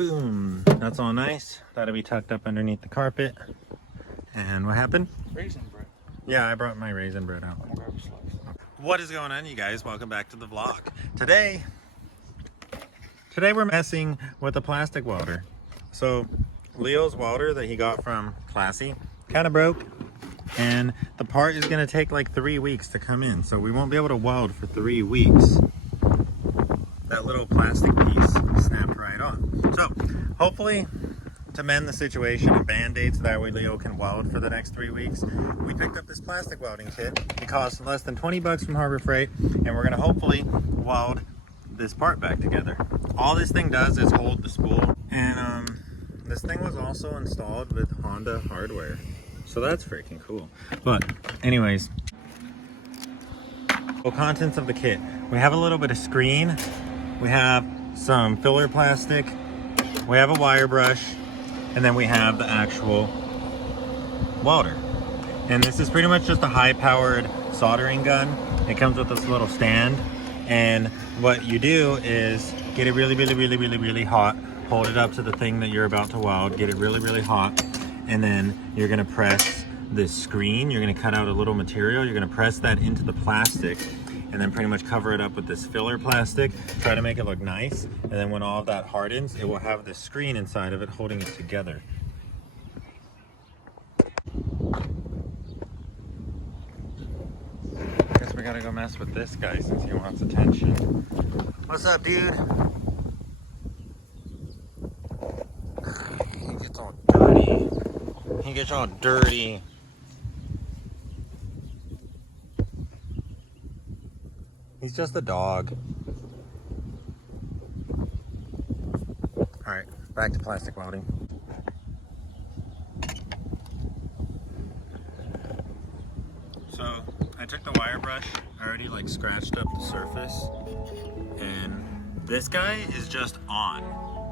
Boom. That's all nice. That'll be tucked up underneath the carpet. And what happened? Raisin bread. Yeah, I brought my raisin bread out. I'm gonna grab a slice. What is going on, you guys? Welcome back to the vlog. Today we're messing with a plastic welder. So Leo's welder that he got from Classy kind of broke, and the part is going to take like 3 weeks to come in, so we won't be able to weld for 3 weeks. That little plastic piece snapped right on. So hopefully, to mend the situation and band-aids so that way Leo can weld for the next 3 weeks, we picked up this plastic welding kit. It costs less than 20 bucks from Harbor Freight, and we're going to hopefully weld this part back together. All this thing does is hold the spool, and this thing was also installed with Honda hardware, so that's freaking cool. But anyways, so contents of the kit: we have a little bit of screen, we have some filler plastic, we have a wire brush, and then we have the actual welder. And this is pretty much just a high-powered soldering gun. It comes with this little stand, and what you do is get it really hot, hold it up to the thing that you're about to weld, get it really hot, and then you're gonna press this screen. You're gonna cut out a little material, you're gonna press that into the plastic, and then pretty much cover it up with this filler plastic, try to make it look nice, and then when all of that hardens, it will have this screen inside of it holding it together. Guess we gotta go mess with this guy since he wants attention. What's up, dude? He gets all dirty. He gets all dirty. He's just a dog. All right, back to plastic welding. So I took the wire brush, I already like scratched up the surface, and this guy is just on.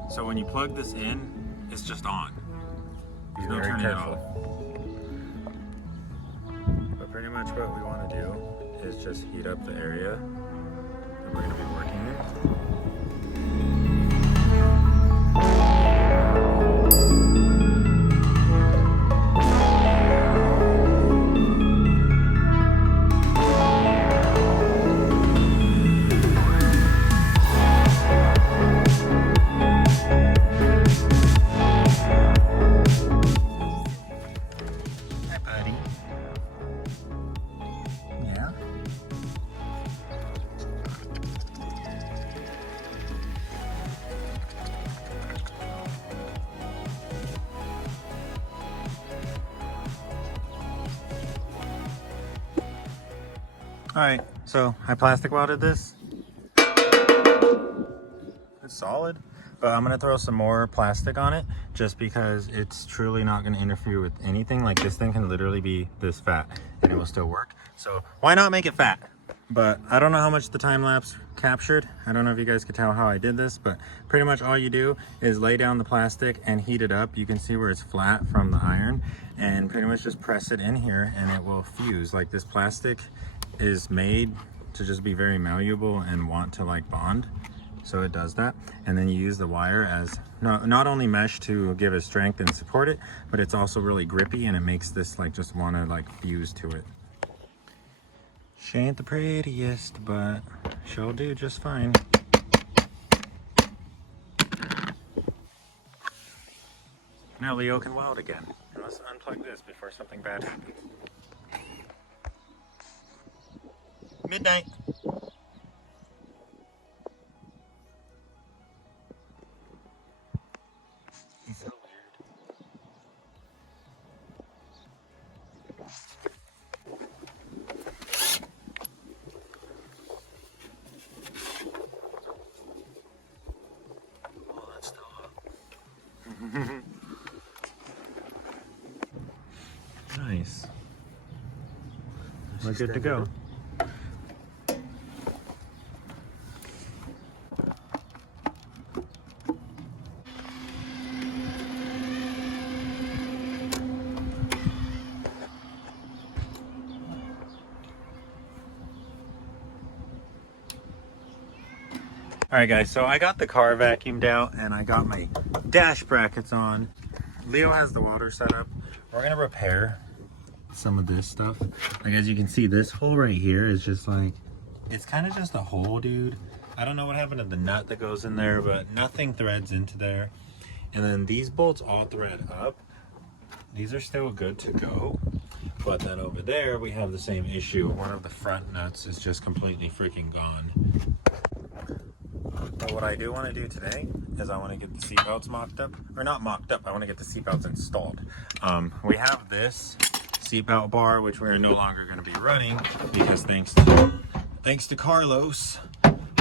So when you plug this in, it's just on. There's no turning it off. But pretty much what we want to do is just heat up the area that we're going to be working in. Alright, so I plastic welded this. It's solid, but I'm going to throw some more plastic on it just because it's truly not going to interfere with anything. Like, this thing can literally be this fat and it will still work. So why not make it fat? But I don't know how much the time lapse captured. I don't know if you guys could tell how I did this, but pretty much all you do is lay down the plastic and heat it up. You can see where it's flat from the iron, and pretty much just press it in here and it will fuse. Like, this plastic is made to just be very malleable and want to like bond, so it does that. And then you use the wire as not only mesh to give it strength and support it, but it's also really grippy, and it makes this like just want to like fuse to it. She ain't the prettiest, but she'll do just fine. Now Leo can weld again. And let's unplug this before something bad happens. Midnight. He's so weird. Oh, that's still up. Nice. We're good to go. All right, guys, so I got the car vacuumed out and I got my dash brackets on. Leo has the water set up. We're gonna repair some of this stuff. Like, as you can see, this hole right here is just like, it's kind of just a hole, dude. I don't know what happened to the nut that goes in there, but nothing threads into there. And then these bolts all thread up. These are still good to go. But then over there, we have the same issue. One of the front nuts is just completely freaking gone. But what I do want to do today is I want to get the seat belts mocked up. Or not mocked up, I want to get the seat belts installed. We have this seatbelt bar, which we're no longer going to be running because thanks to Carlos,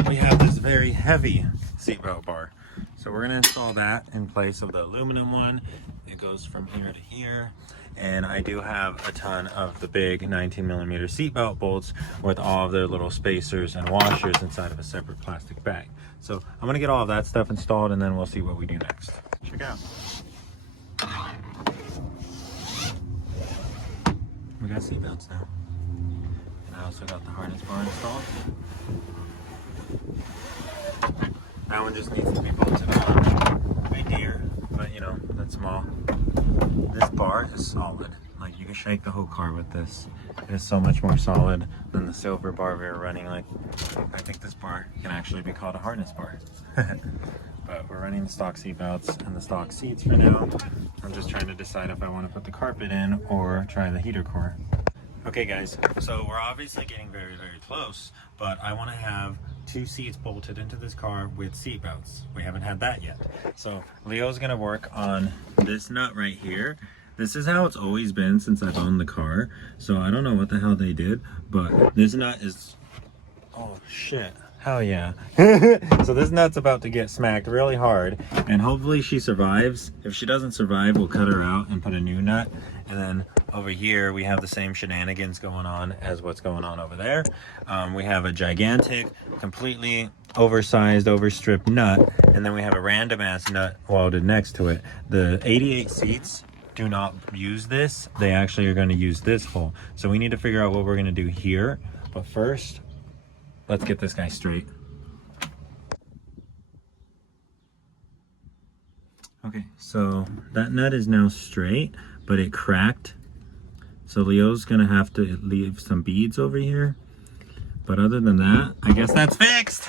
we have this very heavy seatbelt bar. So we're going to install that in place of the aluminum one. It goes from here to here. And I do have a ton of the big 19mm seatbelt bolts with all of their little spacers and washers inside of a separate plastic bag. So I'm going to get all of that stuff installed and then we'll see what we do next. Check it out. We got seatbelts now. And I also got the harness bar installed. That one just needs to be bolted on. Right here, but you know, that's small. This bar is solid. Like, you can shake the whole car with this. It is so much more solid than the silver bar we were running. Like, I think this bar can actually be called a harness bar. But we're running the stock seat belts and the stock seats for now. I'm just trying to decide if I want to put the carpet in or try the heater core. Okay guys, so we're obviously getting very, very close, but I want to have 2 seats bolted into this car with seat belts. We haven't had that yet. So Leo's gonna work on this nut right here. This is how it's always been since I've owned the car. So I don't know what the hell they did, but this nut is, oh shit. Hell yeah. So this nut's about to get smacked really hard and hopefully she survives. If she doesn't survive, we'll cut her out and put a new nut. And then over here, we have the same shenanigans going on as what's going on over there. We have a gigantic, completely oversized, overstripped nut. And then we have a random ass nut welded next to it. The 88 seats do not use this. They actually are going to use this hole. So we need to figure out what we're going to do here. But first, let's get this guy straight. Okay, so that nut is now straight, but it cracked. So Leo's gonna have to leave some beads over here. But other than that, I guess that's fixed.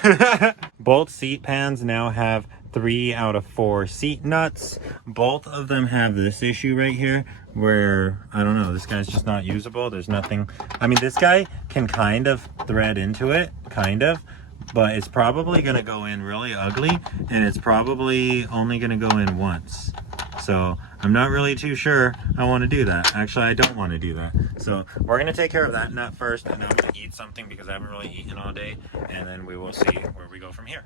Both seat pans now have 3 out of 4 seat nuts. Both of them have this issue right here where, I don't know, this guy's just not usable. There's nothing, I mean, this guy can kind of thread into it, kind of, but it's probably gonna go in really ugly and it's probably only gonna go in once. So I'm not really too sure I want to do that. Actually, I don't want to do that. So we're going to take care of that nut first, and then I'm going to eat something because I haven't really eaten all day, and then we will see where we go from here.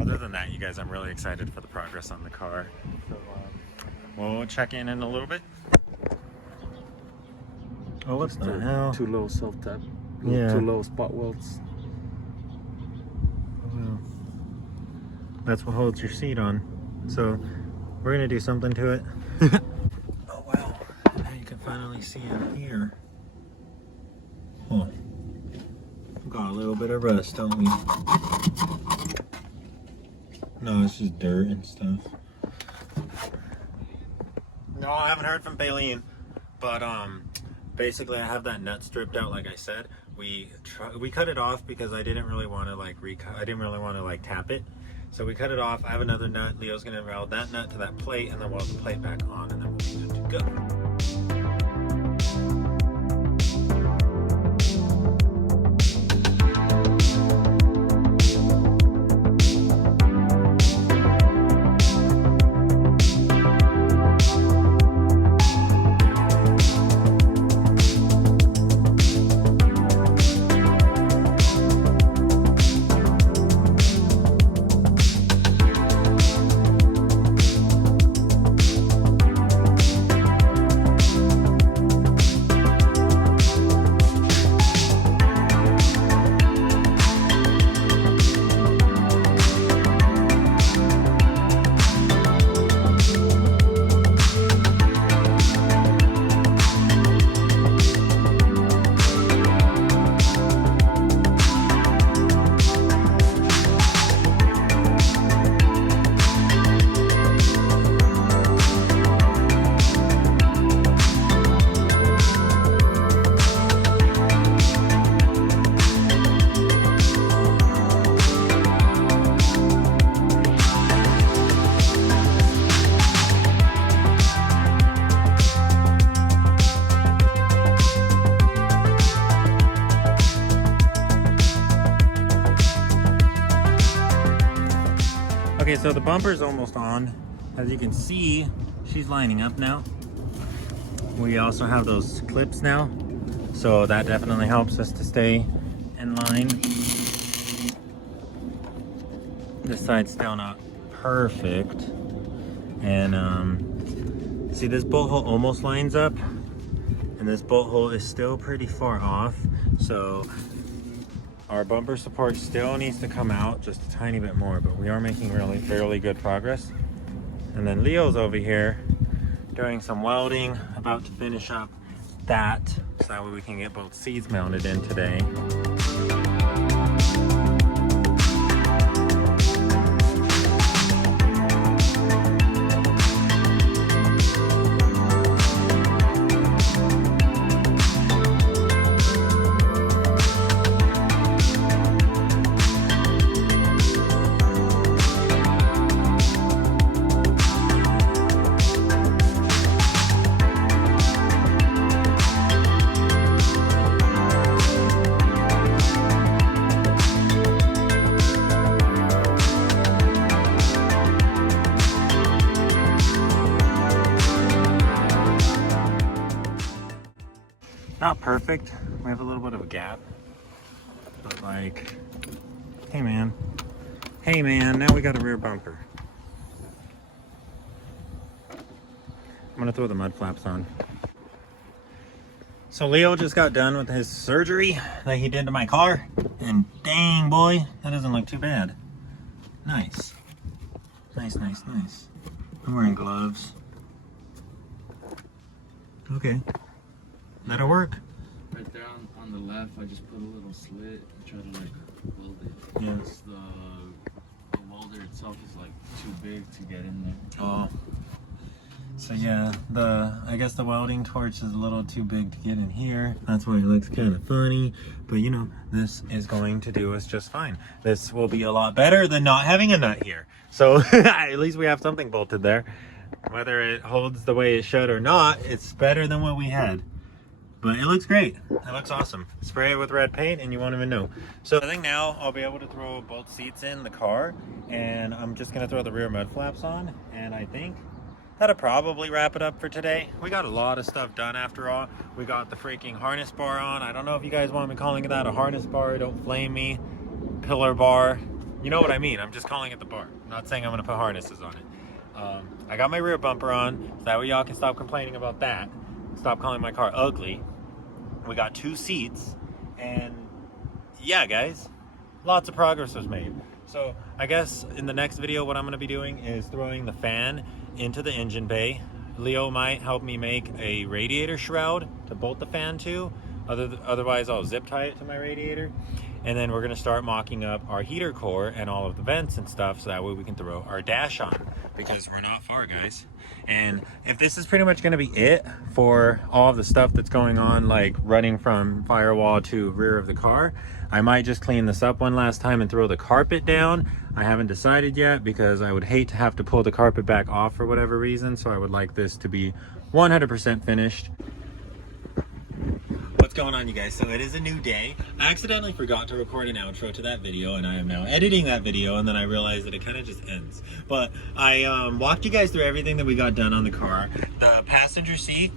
Other than that, you guys, I'm really excited for the progress on the car. So we'll check in a little bit. Oh, what the hell? Too low self-tap. Yeah. Too low spot welds. Well, that's what holds your seat on. So we're gonna do something to it. Oh wow, now you can finally see in here. Oh, got a little bit of rust, don't we? No, it's just dirt and stuff. No, I haven't heard from Baleen, but basically I have that nut stripped out like I said. We cut it off because I didn't really want to like tap it. So we cut it off. I have another nut. Leo's gonna weld that nut to that plate and then weld the plate back on and then we'll be good to go. Okay, so the bumper's almost on. As you can see, she's lining up now. We also have those clips now, so that definitely helps us to stay in line. This side's still not perfect. And see, this bolt hole almost lines up, and this bolt hole is still pretty far off. So our bumper support still needs to come out just a tiny bit more, but we are making really good progress. And then Leo's over here doing some welding, about to finish up that, so that way we can get both seats mounted in today. Not perfect. We have a little bit of a gap. But like, hey man. Hey man, now we got a rear bumper. I'm gonna throw the mud flaps on. So Leo just got done with his surgery that he did to my car. And dang boy, that doesn't look too bad. Nice. Nice. I'm wearing gloves. Okay. That'll work. Right there on the left, I just put a little slit and try to like weld it. Yeah. The welder itself is like too big to get in there. Oh. So yeah, I guess the welding torch is a little too big to get in here. That's why it looks kind of funny. But you know, this is going to do us just fine. This will be a lot better than not having a nut here. So at least we have something bolted there. Whether it holds the way it should or not, it's better than what we had. But it looks great. It looks awesome. Spray it with red paint and you won't even know. So I think now I'll be able to throw both seats in the car, and I'm just gonna throw the rear mud flaps on, and I think that'll probably wrap it up for today. We got a lot of stuff done after all. We got the freaking harness bar on. I don't know if you guys want me calling that a harness bar. Don't flame me. Pillar bar. You know what I mean. I'm just calling it the bar. I'm not saying I'm gonna put harnesses on it. I got my rear bumper on, so that way y'all can stop complaining about that. Stop calling my car ugly. We got 2 seats, and yeah guys, lots of progress was made. So I guess in the next video what I'm going to be doing is throwing the fan into the engine bay. Leo might help me make a radiator shroud to bolt the fan to. Otherwise I'll zip tie it to my radiator. And then we're going to start mocking up our heater core and all of the vents and stuff, so that way we can throw our dash on, because we're not far guys. And if this is pretty much going to be it for all of the stuff that's going on, like running from firewall to rear of the car, I might just clean this up one last time and throw the carpet down. I haven't decided yet, because I would hate to have to pull the carpet back off for whatever reason. So I would like this to be 100% finished. What's going on, you guys? So it is a new day. I accidentally forgot to record an outro to that video, and I am now editing that video, and then I realized that it kind of just ends. But I walked you guys through everything that we got done on the car. The passenger seat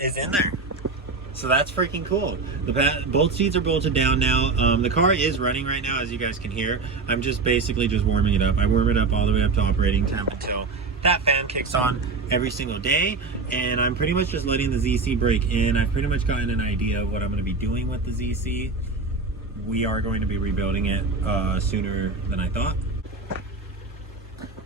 is in there, so that's freaking cool. Both seats are bolted down now. The car is running right now, as you guys can hear. I'm just basically just warming it up. I warm it up all the way up to operating temp until that fan kicks on every single day, and I'm pretty much just letting the ZC break in. I've pretty much gotten an idea of what I'm going to be doing with the ZC. We are going to be rebuilding it sooner than I thought.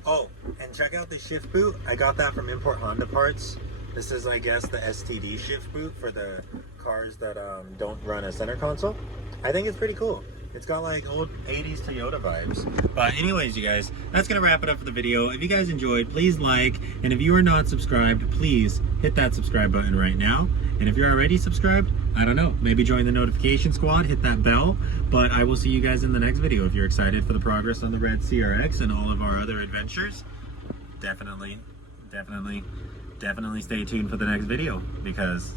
Oh, and check out the shift boot. I got that from Import Honda Parts. This is, I guess, the STD shift boot for the cars that don't run a center console. I think it's pretty cool. It's got like old 80s Toyota vibes. But anyways, you guys, that's gonna wrap it up for the video. If you guys enjoyed, please like, and if you are not subscribed, please hit that subscribe button right now. And if you're already subscribed, I don't know, maybe join the notification squad, hit that bell. But I will see you guys in the next video. If you're excited for the progress on the red CRX and all of our other adventures, definitely stay tuned for the next video, because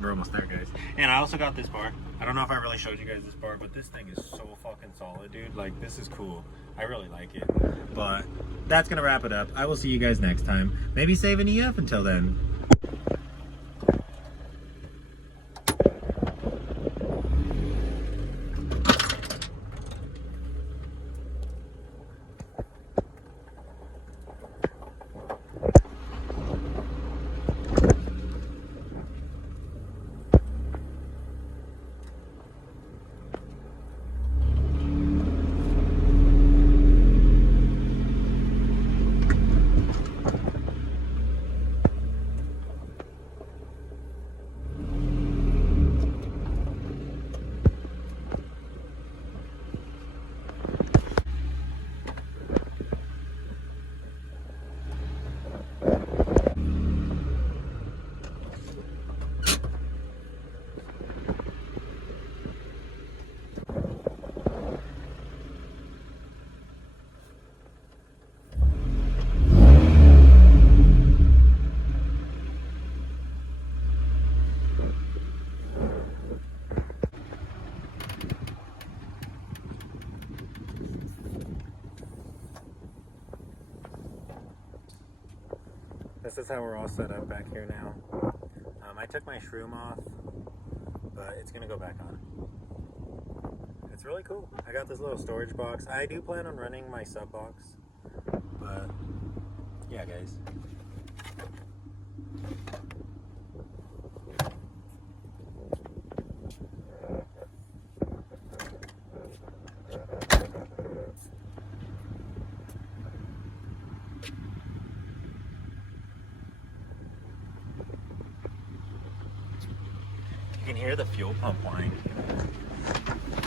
We're almost there, guys. And I also got this bar. I don't know if I really showed you guys this bar, but this thing is so fucking solid, dude. Like, this is cool. I really like it. But that's gonna wrap it up. I will see you guys next time. Maybe save an EF until then. This is how we're all set up back here now. I took my shroom off, but it's gonna go back on. It's really cool. I got this little storage box. I do plan on running my sub box, but yeah, guys. You can hear the fuel pump whine.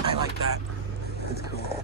I like that. It's cool.